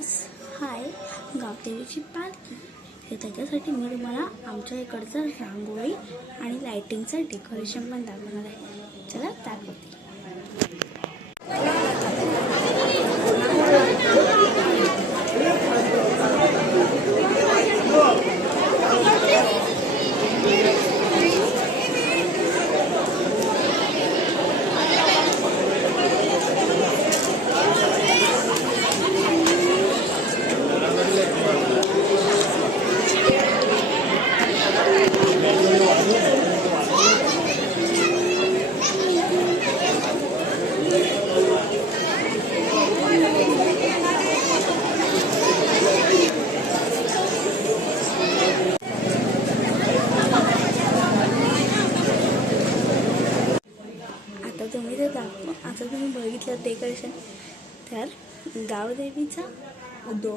आज हाय गावदेवीची पालखी हे त्याच्यासाठी मी तुम्हाला आमच्या इकडचं रांगोळी आणि लाइटिंगचं डेकोरेशन पण दाखवणार आहे. चला दाखवते. आता तुम्ही बघितलं डेकोरेशन तर गावदेवीचा उदो